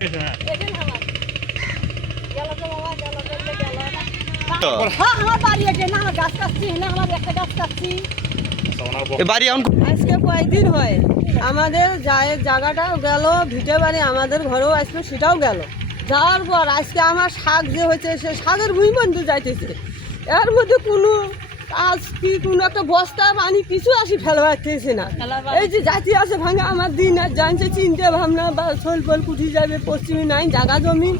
আজকে কয়েকদিন হয় আমাদের জায়গাটাও গেল, ভিটে বাড়ি আমাদের ঘরেও আসলো, সেটাও গেল। যাওয়ার পর আজকে আমার শাক যে হয়েছে সে শাকের ভুঁই বন্ধ যাইতেছে, এর মধ্যে কোনো কাজ কি কোনো একটা বস্তা পানি কিছু আসি ফেলা পারতেছে না। এই যে জাতি আছে ভাঙা আমার দিন আর জানছে চিন্তা ভাবনা বা ছল ফল কুঠি যাবে, পশ্চিমে নাই জায়গা জমিন,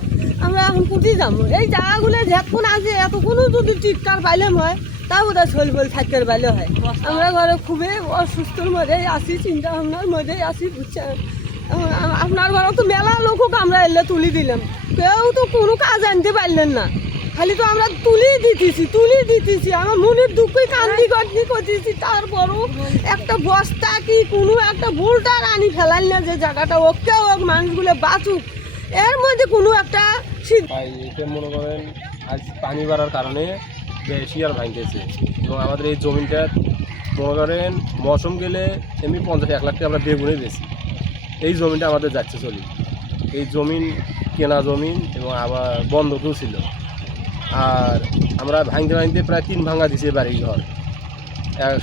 আমরা এখন কুঠি যাবো। এই জায়গাগুলো যখন আছে এতক্ষণও যদি চিৎকার পাইলাম হয় তাও ওটা ছল ফল থাকতে পারলে হয়। আমরা ঘরে খুবই অসুস্থর মধ্যেই আসি, চিন্তা ভাবনার মধ্যেই আসি, বুঝছেন। আপনার ঘরে তো মেলা লোককে আমরা এলে তুলি দিলাম, কেউ তো কোনো কাজ আনতে পারলেন না, খালি তো আমরা তুলি দিতেছি। আমার মনের দুঃখই কান্দি কান্দি করতেছি। তারপরও একটা বস্তা কি কোনো একটা বোল্টার আনি ফেলাল না যে জায়গাটা ওকে হোক মানুষগুলো বাঁচুক, এর মধ্যে কোনো একটা এটা মনে করেন আজ পানি বাড়ার কারণে বেশি আর ভাঙতেছে। এবং আমাদের এই জমিটা মনে করেন মৌসুম গেলে এমনি 50-1 লাখ টাকা আমরা বেগুনে বেশি। এই জমিটা আমাদের যাচ্ছে চলি, এই জমিন কেনা জমিন এবং আবার বন্ধকও ছিল। আর আমরা ভাঙতে প্রায় 3 ভাঙা দিছি বাড়ি ঘর,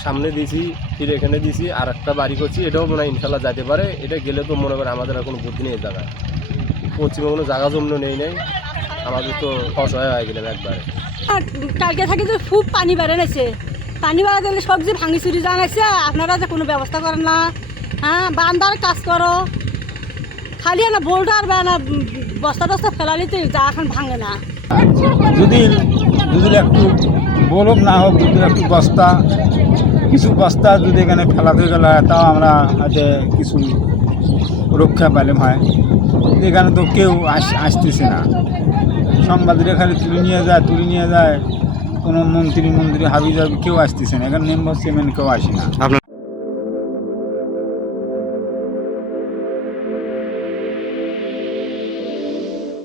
সামনে দিছি, ফিরে এখানে দিছি, আর একটা বাড়ি করছি। এটাও মনে হয় ইনশাল্লাহ যেতে পারে। এটা গেলে তো মনে করেন আমাদের আর কোনো বুদ্ধি নেই, জায়গায় পশ্চিমে কোনো জায়গা জন্য নেই, আমাদের তো অসহায় হয়ে গেলাম একবারে। কালকে থাকি তো খুব পানি বেড়ে গেছে, পানি বেড়ে গেলে সব যে ভাঙি চুরি জানাইছে, আপনারা যে কোনো ব্যবস্থা করেন না। হ্যাঁ, বান্দার কাজ করো, খালি না বোল্ডার বা না বস্তা টস্তা ফেলালি তো যা এখন ভাঙে না। যদি একটু বরফ না হোক, যদি একটু কিছু বস্তা যদি এখানে ফেলাতে গেলে তাও আমরা হয়তো কিছু রক্ষা পেলাম হয়। এখানে তো কেউ আসতেছে না, সংবাদীরা খালি তুলে নিয়ে যায়, কোনো মন্ত্রী হাবি যাবি কেউ আসতেছে না, এখানে মেম্বার চেয়ারম্যান কেউ আসে না।